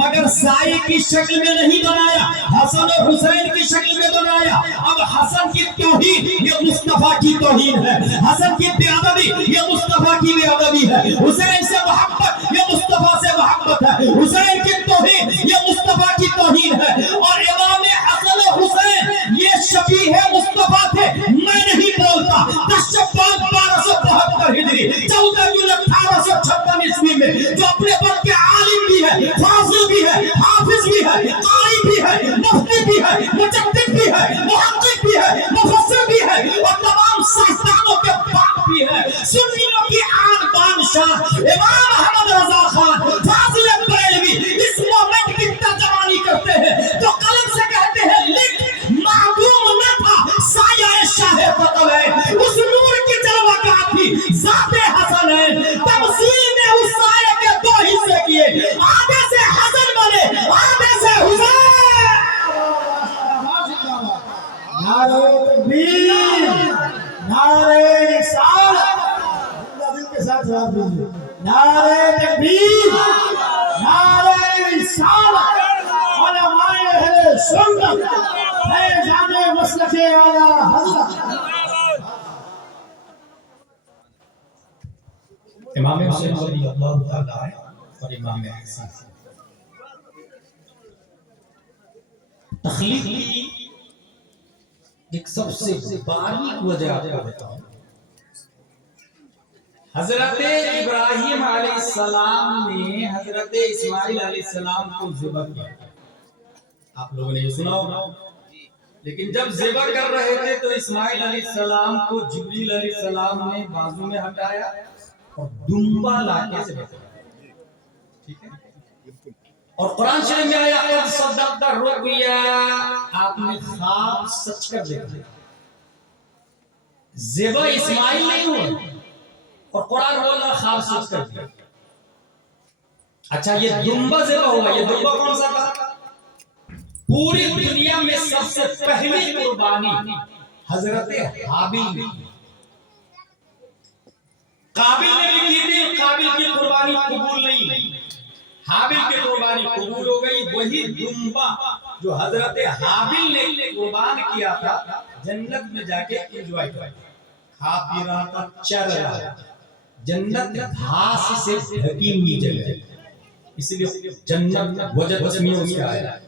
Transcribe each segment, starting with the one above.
مگر سائے کی شکل میں نہیں بنایا، حسن اور حسین کی شکل میں بنایا۔ اب حسن کی توہین یہ مصطفیٰ کی توہین ہے، حسن کی بے ادبی یہ مصطفیٰ کی بے ادبی ہے، حسین سے محبت یہ مصطفیٰ سے محبت ہے، حسین کی توہین یہ مصطفیٰ کی توہین ہے۔ اور امام حسن و حسین یہ شبیہ مصطفیٰ تھے، میں نہیں بولتا۔ 10 شعبان 1272 ہجری، 14 جون 1856 عیسوی میں جو اپنے وقت کے عالم بھی ہے، فاضل بھی ہے، حافظ بھی ہے، قاری بھی ہے، مفتی بھی ہے، مجدد بھی ہے، محقق بھی ہے، مفسر بھی ہے، اور تمام سائنسدانوں کے باپ بھی ہے، سنیوں کی آن بان شان امام احمد رضا خان فاضل بریلوی اس مومنٹ کی ترجمانی کرتے ہیں تو قلم سے کہتے ہیں لکھ معدوم نہ تھا سایہ شاہ فتوین، اس نور کی جلوہ تھی ذات حسنین، تمثیل نے اس سایہ کے 2 حصے کیے، آدھے سے حسن بنے آدھے سے حسین۔ نعرہ تکبیر، نعرہ رسالت، دل کے ساتھ جواب دیجیے، نعرہ تکبیر، نعرہ رسالت، علماء اہل سنت، فیضان مسلک اعلیٰ حضرت۔ امام حسین رضی اللہ تعالیٰ اور امام حسن تخلیق کی ایک سب سے باریک وجہ آپ کو بتاؤں۔ حضرت ابراہیم علیہ السلام نے حضرت اسماعیل علیہ السلام کو ذبح کیا، آپ لوگوں نے یہ سنا ہوگا، لیکن جب ذبح کر رہے تھے تو اسماعیل علیہ السلام کو جبریل علیہ السلام نے بازو میں ہٹایا اور دمبا لاکے سے بچایا، ٹھیک ہے؟ اور قرآن شریف میں آیا قد صدقت الرؤیا، آپ نے خواب سچ کر دیکھا۔ ذبح اسماعیل نہیں ہوا اور قرآن بولا خواب سچ کر دیا۔ اچھا یہ دمبا ذبح ہوا، یہ دمبا کون سا تھا؟ پوری دنیا میں سب سے پہلی قربانی حضرت حابیل نے، قابل نے بھی کی تھی، قابل کی قربانی قبول نہیں، حابیل کی قربانی قبول ہو گئی۔ وہی دمبا جو حضرت حابیل نے قربان کیا تھا جنت میں جا کے انجوائے کیا، کھا پی رہا تھا، چر رہا تھا، جنت گھاس سے ڈھکی ہوئی جگہ، اس لیے جنت وجد اسمی اس کا ہے۔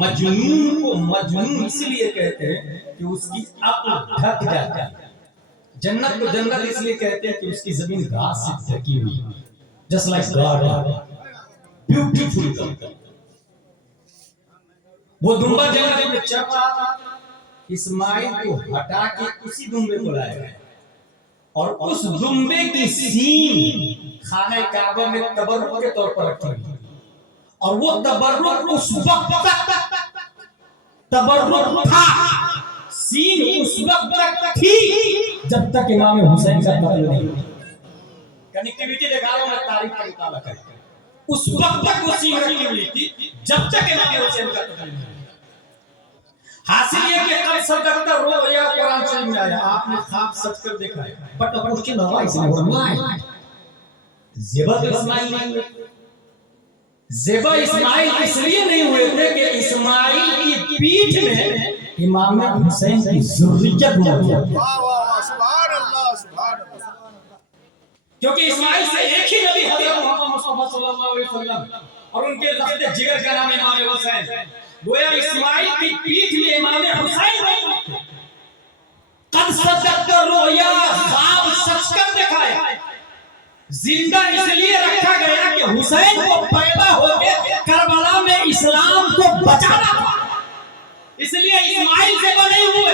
مجنون کو مجنون اس لیے کہتے ہیں کہ اس کی عقل ڈھک جاتی ہے، جنت کو جنت اس لیے کہتے ہیں کہ اس کی زمین گھاس سے ڈھکی ہوئی، just like garden, beautiful۔ وہ دمبا جنت میں چر رہا تھا، اسماعیل کو ہٹا کے اسی دمبے کو لایا گیا اور اس دمبے کی سین خانہ کعبہ میں تبرک کے طور پر رکھی گئی، اور وہ تبرک اس وقت تک تبرک تھا، سین اس وقت تک تھی جب تک امام حسین کا قتل نہیں ہوا۔ کنیکٹیویٹی دکھا رہا ہوں میں تاریخ کا مطالعہ کر کے، اس وقت تک وہ سین رکھی ہوئی تھی جب تک امام حسین کا قتل نہیں ہوا۔ حاصل یہ کہ قد صدقت الرؤیا قرآن شریف میں آیا، آپ نے خواب سچ کر دیکھا ہے، but question arises in our mind، ذبح اسماعیل نہیں ہوئے، ذبح اسماعیل اس لیے نہیں ہوئے تھے کہ اسماعیل کی پیٹھ میں امام حسین کی ذریت موجود ہے، سبحان اللہ سبحان اللہ، کیونکہ اسماعیل سے ایک ہی نبی حضرت محمد مصطفیٰ صلی اللہ علیہ وسلم اور ان کے لخت جگر کا نام امام حسین، گویا اسماعیل کی پیٹھ میں امام حسین موجود تھے۔ قد صدقت الرؤیا، خواب سچ کر دکھایا، زندہ اس لیے رکھا گیا کہ حسین کو پیدا ہو کے کربلا میں اسلام کو بچانا تھا، اس لیے اسماعیل سے بنے ہوئے،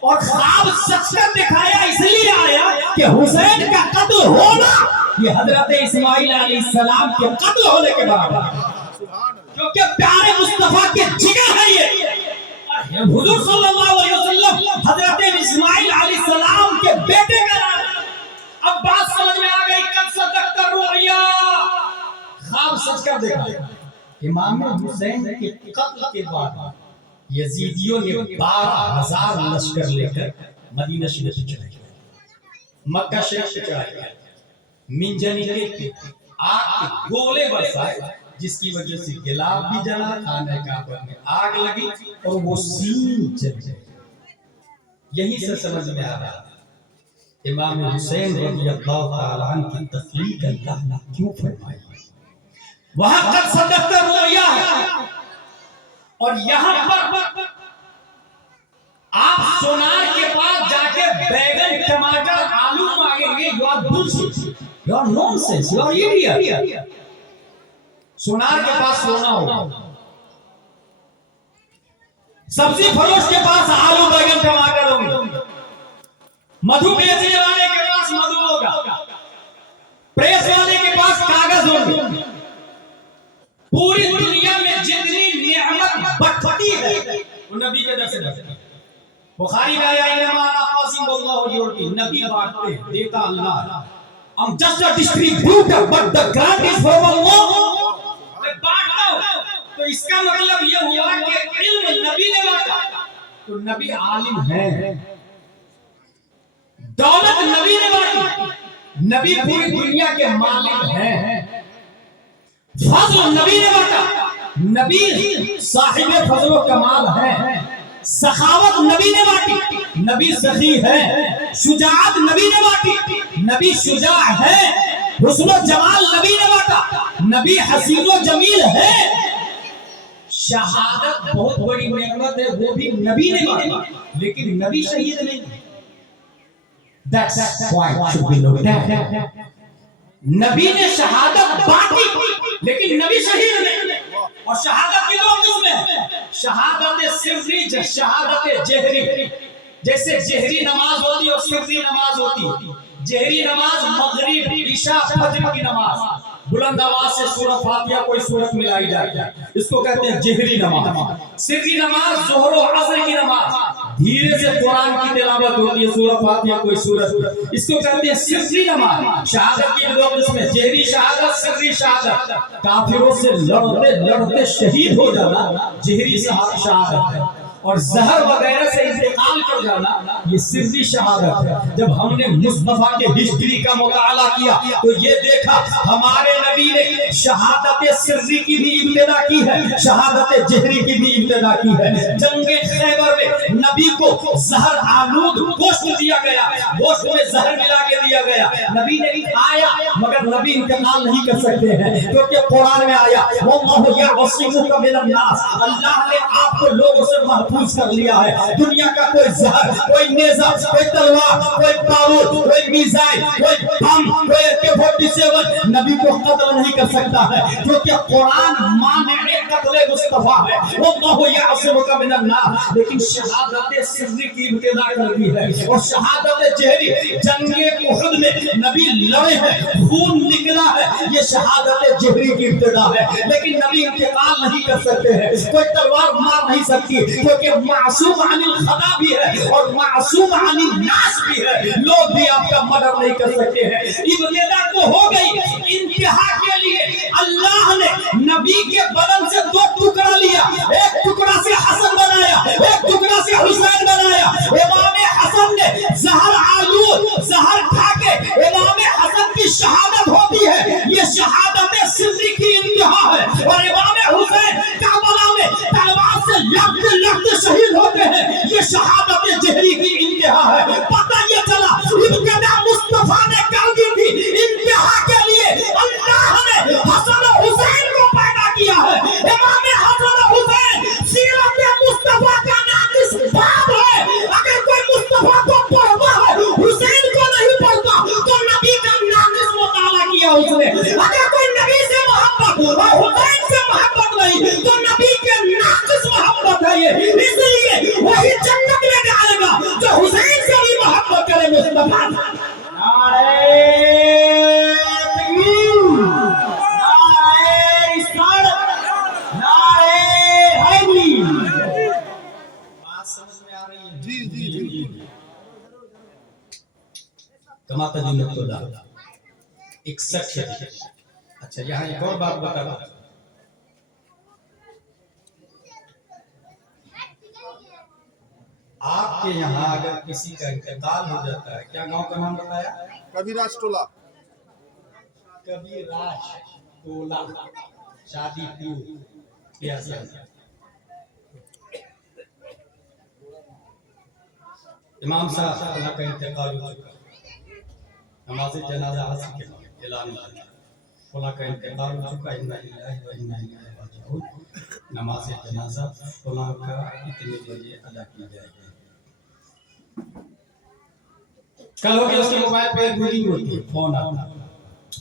اور خواب سچ کر دکھایا اس لیے آیا کہ حسین کا قتل ہونا یہ حضرت اسماعیل علیہ السلام کے قتل ہونے کے برابر ہے، کیونکہ پیارے مصطفیٰ کے جگر ہے یہ۔ حضور صلی اللہ علیہ وسلم حضرت اسماعیل علیہ السلام کے بیٹے کا نام ہے۔ اب بات سمجھ میں آ گئی، قد صدقت الرؤیا، خواب سچ کر دیکھا۔ امام حسین کے قتل کے بعد یزیدیوں نے 12,000 لشکر لے کر مدینہ شریف پہ چڑھائی، مکہ شریف پہ چڑھائی، منجنیق کے آگ کے گولے برسائے، جس کی وجہ سے گلاب بھی جلا، خانہ کعبہ میں آگ لگی اور وہ سین جل گئے۔ یہی سے سمجھ میں آ رہا امام حسین رضی اللہ تعالیٰ عنہ کی تخلیق اللہ نے کیوں فرمائی؟ وہاں قد صدقت رؤیا ہے، اور یہاں پر آپ سونار کے پاس جا کے بیگن ٹماٹر آلو مانگیں گے، you are bullshit, you are nonsense, you are idiot۔ Sonar کے پاس سونا ہوگا، سبزی فروش کے پاس آلو بیگن ٹماٹر ہوگا، مدھو بیچنے والے کے پاس مدھو ہوگا، پریس والے کے پاس کاغذ ہوگا۔ پوری دنیا میں جتنی نعمت بٹتی ہے وہ نبی کے در سے بٹتی ہے۔ بخاری میں آیا انما انا قاسم اللہ یعطی، نبی بانٹتے ہیں، دیتا اللہ ہے۔ I'm just a distributor but the grant is from Allah۔ میں بانٹتا ہوں تو اس کا مطلب یہ ہوا کہ علم نبی نے بانٹا تو نبی عالم ہے، دولت نبی نے بانٹی، نبی پوری دنیا کے مالک ہیں، فضل نبی نے بانٹا، نبی صاحب فضل و کمال ہے، سخاوت نبی نے بانٹی، نبی سخی ہے، شجاعت نبی نے بانٹی، نبی شجاع ہے، حسن و جمال نبی نے بانٹا، نبی حسین و جمیل ہے، شہادت بہت بڑی نعمت ہے وہ بھی نبی نے بانٹی، لیکن نبی شہید نہیں۔ That's point should be noted۔ نبی نے شہادت بانٹی لیکن نبی شہید نہیں۔ اور شہادت کی دو قسمیں ہیں، شہادت سری، شہادت جہری۔ جیسے جہری نماز ہوتی اور سری نماز ہوتی۔ جہری نماز مغرب، عشاء، فجر کی نماز، بلند آواز سے سورۃ فاتحہ کوئی سورت ملائی جاتی ہے، اس کو کہتے ہیں جہری نماز۔ سری نماز ظہر و عصر کی نماز، دھیرے سے قرآن کی تلاوت ہوتی ہے، سورۃ فاتحہ کوئی سورت، اس کو کہتے ہیں سری نماز۔ شہادت کی دو قسمیں، جہری شہادت، سری شہادت۔ کافروں سے لڑتے لڑتے شہید ہو جانا جہری شہادت ہے، اور زہر وغیرہ سے انتقال کر جانا یہ سری شہادت ہے۔ جب ہم نے مصطفیٰ کے ہسٹری کا مطالعہ کیا تو یہ دیکھا ہمارے نبی نے شہادت سری کی بھی ابتدا کی ہے، شہادت جہری کی بھی ابتدا کی ہے۔ جنگ خیبر میں نبی کو زہر آلود گوشت دیا گیا، گوشت میں زہر ملا کے دیا گیا، نبی نے کھایا مگر نبی انتقال نہیں کر سکتے ہیں، کیونکہ قرآن میں آیا وَاللَّهُ يَعْصِمُكَ مِنَ النَّاسِ، اللہ نے آپ کو لوگوں سے محفوظ کر لیا ہے۔ دنیا کا کوئی زہر، کوئی نیزہ، کوئی تلوار، کوئی بارود، کوئی میزائل، کوئی بم، کوئی AK-47 نبی کو قتل نہیں کر سکتا ہے، کیونکہ قرآن مانع قتل مصطفیٰ ہے۔ وَاللَّهُ يَعْصِمُكَ مِنَ النَّاسِ، لیکن شہادت سری کی ابتدا کر دی ہے۔ اور شہادت جہری، جنگ احد میں نبی لڑے ہیں، خون نکلا ہے، یہ شہادت جہری کی ابتدا ہے، لیکن نبی انتقال نہیں کر سکتے ہیں، کوئی تلوار مار نہیں سکتی، کیونکہ معصوم عن الخطا بھی ہے اور معصوم عن الناس بھی ہے، لوگ بھی آپ کا مدد نہیں کر سکتے ہیں۔ ابتدا تو ہو گئی، انتہا کے لیے اللہ نے نبی کے بدن سے دو ٹکڑا لیا، ایک ٹکڑا سے حسن بنایا، ایک ٹکڑا سے حسین بنایا۔ امام حسن نے زہر آلود زہر کھا کے امام حسن کی شہادت ہوتی ہے، یہ شہادت سری کی انتہا ہے، اور امام حسین کربلا میں تلوار سے لگتے لگتے شہید ہوتے ہیں، یہ شہادت جہری کی انتہا ہے۔ پتہ یہ چلا ابتدا مصطفیٰ نے کر دی تھی، انتہا کے لیے اللہ نے حسن و حسین کو پیدا کیا ہے۔ امام حسن و حسین سیرت مصطفیٰ کا ناقص باب ہے، اگر کوئی مصطفیٰ کو پڑھتا ہے حسین کو نہیں پڑھتا تو نبی کا ناقص مطالعہ کیا اس نے۔ اگر کوئی نبی سے محبت اور حسین سے محبت نہیں تو نبی کے ناقص محبت ہے یہ، اس لیے وہی جنت میں جائے گا جو حسین سے بھی محبت کرے مصطفیٰ۔ نعرہ تکبیر، نعرہ رسالت، نعرہ حیدری۔ بات سمجھ میں آ رہی ہے؟ جی جی جی۔ کما تجنت اللہ 61 ہے۔ اچھا یہاں ایک اور بات بتا رہا ہوں، آپ کے یہاں اگر کسی کا انتقال ہو جاتا ہے، کیا گاؤں کا نام بتایا؟ کبھی راج ٹولہ۔ کبھی راج ٹولہ۔ شادی کیا امام صاحب اللہ کا انتقال ہو چکا، نماز جنازہ حاصل کے بعد اعلان ہوا فلاں کا انتقال ہو چکا، انا للہ و انا الیہ راجعون، نماز جنازہ فلاں کا اتنے بجے ادا کی جائے گی۔ کل ہو گیا اس کے موبائل پہ ریڈنگ ہوتی ہے، فون آتا ہے،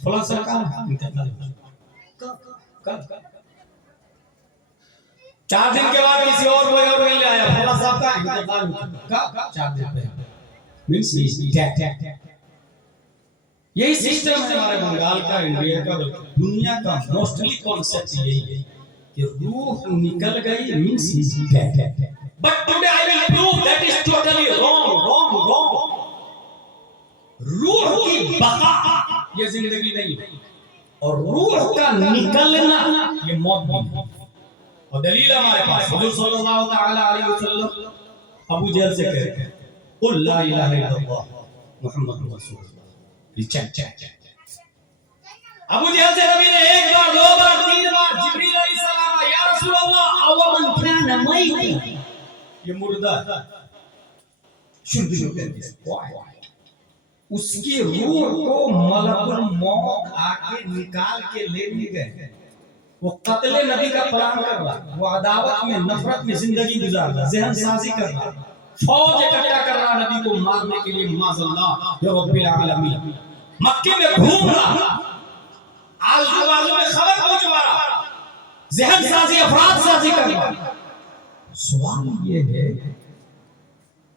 فلاں صاحب کا انتقال ہو چکا۔ کب 4 دن کے بعد کسی اور کوئی اور مل آیا، فلاں صاحب کا انتقال ہو چکا، 4 دن پہلے مینس یہی سسٹم ہے ہمارے بنگال کا، انڈیا کا، دنیا کا موسٹلی کانسیپٹ یہی ہے کہ روح نکل گئی means dead, but today I will prove that is totally wrong. روح کی بقا یہ زندگی نہیں ہے، اور روح کا نکلنا یہ موت ہے، اور دلیل ہمارے پاس حضور صلی اللہ تعالی علیہ وسلم ابو جہل سے کہتے ہیں قل لا الہ الا اللہ محمد رسول اللہ۔ ابو جہل سے نبی نے 1 بار 2 بار 3 بار جبریل علیہ السلام یا رسول اللہ او من کان میتا، یہ مردہ ہے، شروع کہتے ہیں اس کی روح کو ملک الموت آ کے نکال کے لے لی گئے، وہ قتل نبی کا پلان کر رہا، وہ عداوت میں نفرت میں زندگی گزار رہا، ذہن سازی کر رہا، فوج اکٹھا کر رہا نبی کو مارنے کے لیے، معاذ اللہ یا رب العالمین، مکے میں گھوم رہا، آزو بازو میں خبر پہنچوا رہا، ذہن سازی افراد سازی کر رہا۔ سوال یہ ہے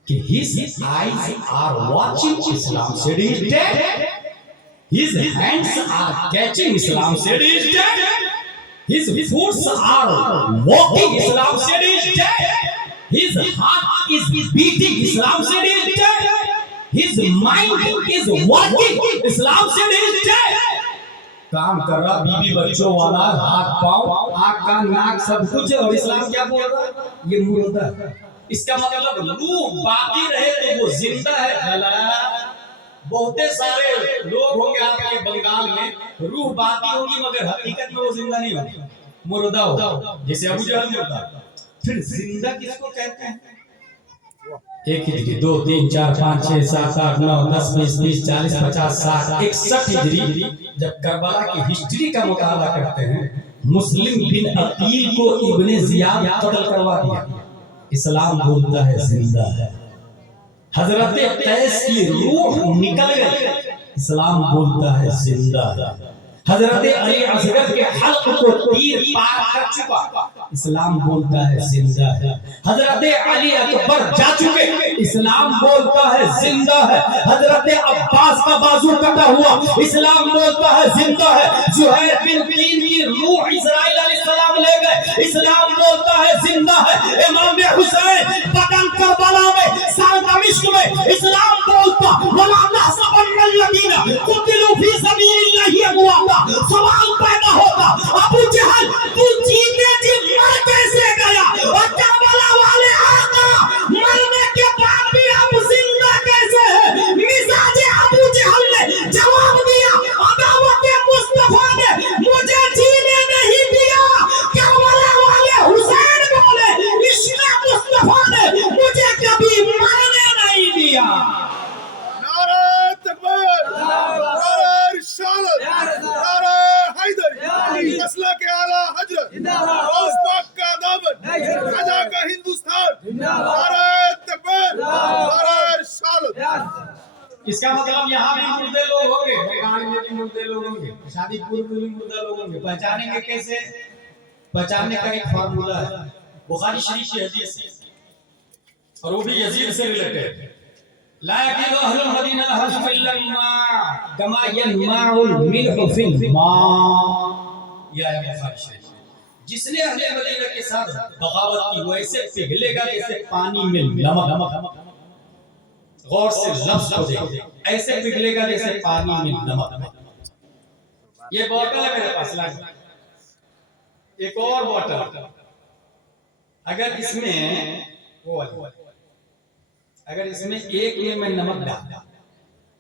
کہ his eyes are watching Islam said he is dead, his hands are catching Islam said he is dead, his foot are walking Islam said he is dead, his heart is beating Islam said he is dead, his mind is working Islam said he is dead، کام کر رہا، بیوی بچوں والا، ہاتھ پاؤں آنکھ کان ناک سب کچھ، اور اسلام کیا بول رہا ہے یہ مردہ ہے۔ اس کا مطلب روح باقی رہے تو وہ زندہ ہے۔ بہتے سارے لوگ ہوں گے آپ کے بنگال میں، روح باقی ہوگی مگر حقیقت میں وہ زندہ نہیں ہوگی، مردہ ہوگا، جیسے ابو جہل مردہ۔ پھر زندہ کس کو کہتے ہیں؟ 1 ہجری 2 3 4 5 6 7 8 9 10 20 30 40 50 60 61 ہجری جب کربلا کی ہسٹری کا مطالعہ کرتے ہیں، مسلم بن عقیل کو ابن زیاد قتل کروا دیا، اسلام بولتا ہے زندہ ہے۔ حضرت قیس کی روح نکل گئی، اسلام بولتا ہے زندہ ہے۔ حضرت علی اصغر کے حلق کو تیر پار کر چکا، اسلام بولتا ہے زندہ ہے۔ حضرت علی اکبر جا چکے، اسلام بولتا ہے زندہ ہے۔ حضرت عباس کا بازو کٹا ہوا، اسلام بولتا ہے زندہ ہے۔ زہیر بن تین کی روح اسرائیل علیہ السلام لے گئے، اسلام بولتا ہے زندہ ہے۔ امام حسین بدن کربلا میں، سر دمشق میں، اسلام بولتا وَلَا تَحْسَبَنَّ الَّذِينَ قُتِلُوا فِي سَبِيلِ اللَّهِ أَمْوَاتًا۔ سوال پیدا ہوتا ابو جہل تو جیتے جی مر کیسے گیا، اور کربلا والے آقا مرنے کے بعد بھی اب زندہ کیسے ہے؟ مزاج ابو جہل نے جواب دیا، عداوت مصطفیٰ نے مجھے جینے نہیں دیا۔ کربلا والے حسین بولے عشق مصطفیٰ نے مجھے کبھی مرنے نہیں دیا۔ نعرہ تکبیر، نعرہ رسالت، نعرہ حیدری، مسلک اعلیٰ حضرت، غوث پاک کا دامن، رجا کا ہندوستان، نعرہ تکبیر، نعرہ رسالت۔ اس کا مطلب یہاں بھی مردے لوگ ہوں گے، بنگال میں بھی مردے لوگ ہوں گے، شادی پور میں بھی مردے لوگ ہوں گے۔ پہچانیں گے کیسے؟ پہچاننے کا ایک فارمولہ ہے، بخاری شریف کی حدیث ہے، اور وہ بھی یزید سے ریلیٹڈ ہے۔ لا يجد أهل المدينة الحزم إلا الماء كما ينمع الملح في الماء، یہ ہے بخاری شریف۔ جس نے اہل مدینہ کے ساتھ بغاوت کی وہ ایسے پگھلے گا جیسے پانی میں نمک۔ غور سے لفظ کو دیکھیں، ایسے پگھلے گا جیسے پانی میں نمک۔ یہ بوتل ہے میرے پاس، ایک اور بوتل، اگر اس میں اگر اس میں ایک میں نمک ڈالا،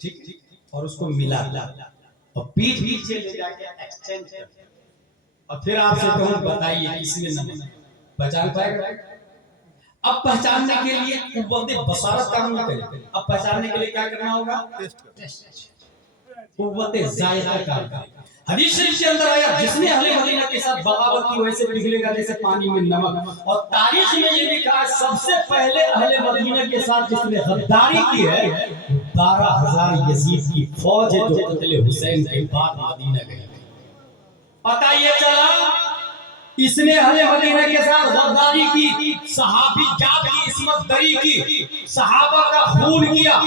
ٹھیک اور اس کو ملا اور پیٹ سے لے جا کے ایکسچینج کر، اور پھر آپ سے کہوں بتائیے اس میں نمک پہچان پائے گا؟ اب پہچاننے کے لیے قوت بصارت کام نہ کرے، اب پہچاننے کے لیے کیا کرنا ہوگا؟ قوت ذائقہ کام کرے۔ حدیث شریف کے اندر آیا جس نے اہل مدینہ کے ساتھ بغاوت کی ویسے پگھلے گا جیسے پانی میں نمک، اور تاریخ میں یہ بھی کہا سب سے پہلے اہل مدینہ کے ساتھ جس نے غداری کی ہے 12,000 یزید کی فوج ہے جو قتل حسین کے بعد مدینہ گئی۔ پتہ یہ چلا اس نے اہل مدینہ کے ساتھ غداری کی، صحابی جات کی عصمت دری کی، صحابہ کا خون کیا،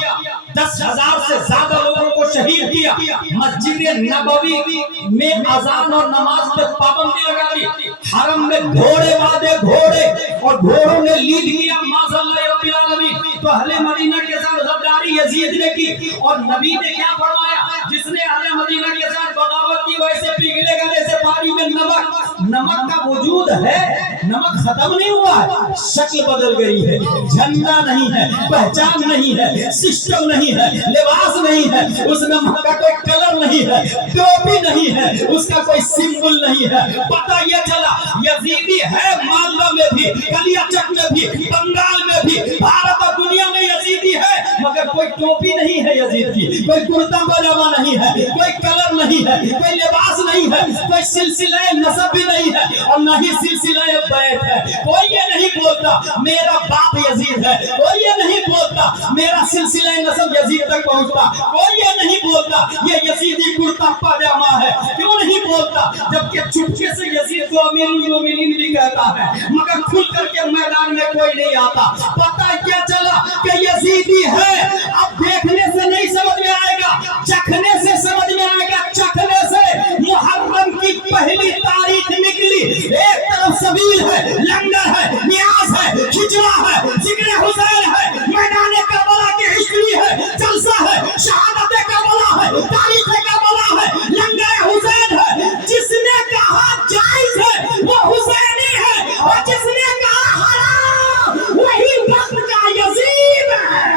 10,000 سے زیادہ لوگوں کو شہید کیا، مسجد نبوی میں اذان اور نماز پہ پابندی لگا دی، حرم میں گھوڑے بادے گھوڑے اور گھوڑوں نے لید کیا ماذ اللہ رب العالمین۔ تو اہل مدینہ کے ساتھ غداری یزید نے کی، اور نبی نے کیا فرمایا جس نے اہل مدینہ کے ساتھ بغاوت کی ویسے پگھلے گا جیسے پانی میں نمک۔ نمک کا وجود ہے، نمک ختم نہیں ہوا ہے، شکل بدل گئی ہے، جھنڈا نہیں ہے، پہچان نہیں ہے، سسٹم نہیں ہے، لباس نہیں ہے، اس نمک کا کوئی کلر نہیں ہے، ٹوپی نہیں ہے، اس کا کوئی سمبل نہیں ہے۔ پتہ یہ چلا یزیدی ہے مالدہ میں بھی، کلیا چک میں بھی، بنگال میں بھی، بھارت اور دنیا میں یزیدی ہے، مگر کوئی ٹوپی نہیں ہے یزید کی، کوئی کرتا پاجامہ نہیں ہے، کوئی کلر نہیں ہے، کوئی لباس نہیں ہے، کوئی سلسلہ نسب بھی نہیں ہے، اور نہ ہی سلسلہ بیت ہے۔ کوئی یہ نہیں بولتا میرا باپ یزید ہے، کوئی یہ نہیں بولتا میرا سلسلہ نسب یزید تک پہنچتا، کوئی یہ نہیں بولتا یہ یزیدی کرتا پاجامہ ہے۔ کیوں نہیں بولتا؟ جبکہ چپکے سے یزید کو امیر المومنین بھی کہتا ہے، مگر کھل کر کے میدان میں کوئی نہیں آتا۔ پتہ کیا چلا کہ یزیدی ہے، اب دیکھنے سے نہیں سمجھ میں آئے گا، چکھنے سے سمجھ میں آئے گا۔ چکھنے سے محرم کی پہلی تاریخ نکلی، ایک طرف سبیل ہے، لنگر ہے، نیاز ہے، کھچڑا ہے، ذکر حسین ہے، میدان کربلا کی ہسٹری ہے، جلسہ ہے، شہادت کربلا ہے، تاریخ کربلا ہے، لنگر حسین ہے۔ جس نے کہا جائز ہے وہ حسینی ہے، اور جس نے کہا حرام وہی وقت کا یزید ہے۔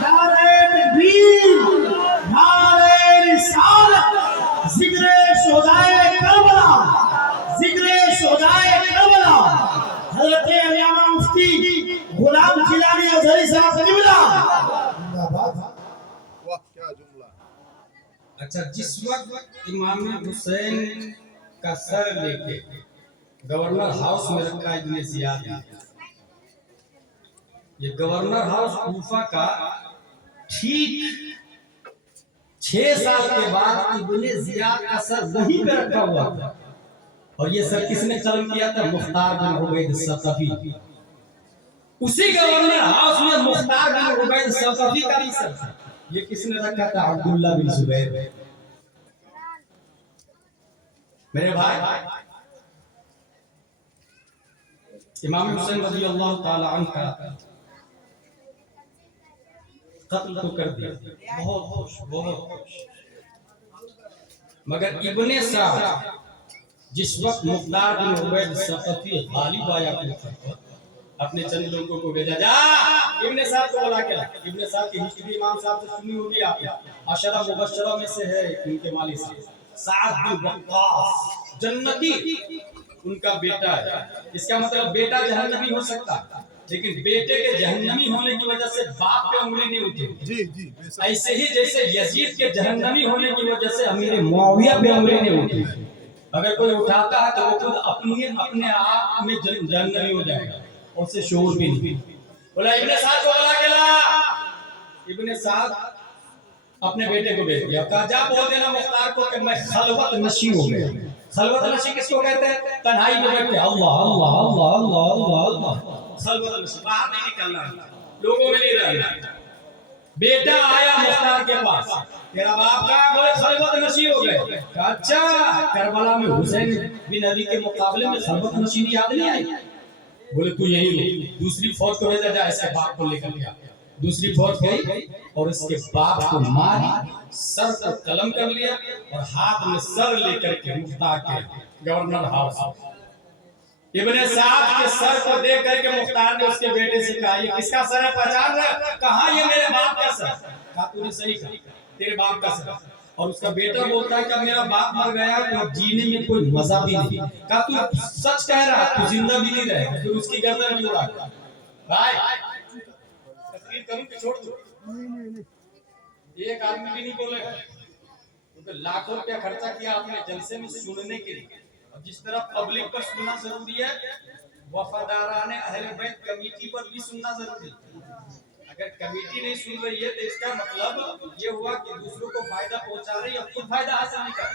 نعرہ تکبیر، نعرہ رسالت، ذکر شہدائے کربلا، ذکر شہدائے کربلا، حضرت علامہ مفتی غلام جیلانی ازہری صاحب قبلہ۔ واہ کیا جملہ! اچھا، جس وقت امام حسین کا سر لے کے گورنر ہاؤس میں رکھا ابن زیاد نے، یہ گورنر ہاؤس کوفہ کا ٹھیک 6 سال کے بعد ابن زیاد کا سر وہیں پہ رکھا ہوا تھا، اور یہ سر کس نے قلم کیا تھا؟ مختار بن عبید الثقفی۔ اسی گورنر ہاؤس میں مختار بن عبید الثقفی کا بھی سر تھا۔ یہ کس نے رکھا تھا؟ عبداللہ بن زبیر۔ میرے بھائی، امام حسین رضی اللہ تعالی عنہ کا قتل تو کر دیا، بہت خوش، بہت خوش، مگر ابن سعد جس وقت مختار بن عبید الثقفی غالب آیا اپنے چند لوگوں کو بھیجا، جا ابن سعد کو بلا کے لا۔ ابن سعد کی ہسٹری امام صاحب سے سنی ہوگی آپ نے، عشرہ مبشرہ میں سے ہے ان کے مالی سے، سعد بن وقاص جنتی ان کا بیٹا ہے۔ اس کا مطلب بیٹا جہنمی ہو سکتا، لیکن بیٹے کے جہنمی ہونے کی وجہ سے باپ پہ انگلی نہیں اٹھتی۔ ایسے ہی جیسے یزید کے جہنمی ہونے کی وجہ سے امیر معاویہ پہ انگلی نہیں اٹھتی، اگر کوئی اٹھاتا ہے تو وہ خود اپنے آپ میں جہنمی ہو جائے گا، اس سے شعور بھی نہیں۔ بولا ابن سعد کو بلا کے لا۔ ابن سعد اپنے بیٹے کو بھیج دیا، کہا جا بول دینا مختار کو کہ میں خلوت نشی ہو گیا۔ خلوت نشی کس کو کہتے ہیں؟ تنہائی میں بیٹھ کے اللہ اللہ اللہ اللہ اللہ اللہ، خلوت نشی، باہر نہیں نکلنا، لوگوں میں نہیں رہنا۔ بیٹا آیا مختار کے پاس، تیرا باپ کہا؟ بولے خلوت نشی ہو گئے۔ کہا اچھا، کربلا میں حسین بن علی کے مقابلے میں خلوت نشی یاد نہیں آئی؟ بولے تو یہی ہو، دوسری فوج کو بھیجا جائے، اس کے باپ کو لے کر گیا۔ دوسری فوج گئی اور اس کے باپ کو ماری، سر پر قلم کر لیا اور ہاتھ میں سر لے کر کے مختار کے گورنر ہاؤس۔ ابن سعد کے سر کو دیکھ کر کے مختار نے اس کے بیٹے سے کہا یہ کس کا سر ہے؟ پہچان رہا؟ کہا یہ میرے باپ کا سر۔ کہا تو نے صحیح کہا، تیرے باپ کا سر۔ اور اس کا بیٹا بولتا ہے کہ میرا باپ مر گیا تو اب جینے میں کوئی مزہ بھی نہیں. کہا تو سچ کہہ رہا ہے, تو زندہ بھی نہیں رہے گا. پھر اس کی گردن بھی اڑا دیا. بھائی تقریر کروں کہ چھوڑ دوں؟ ایک آدمی بھی نہیں بولے گا, کیونکہ لاکھوں روپیہ خرچہ کیا آپ نے جلسے میں سننے کے لیے. اور جس طرح پبلک پر سننا ضروری ہے, وفاداران اہل بیت کمیٹی پر بھی سننا ضروری ہے. اگر کمیٹی نہیں سن رہی ہے تو اس کا مطلب یہ ہوا کہ دوسروں کو فائدہ پہنچا رہی ہے, خود فائدہ حاصل نہیں کر رہی.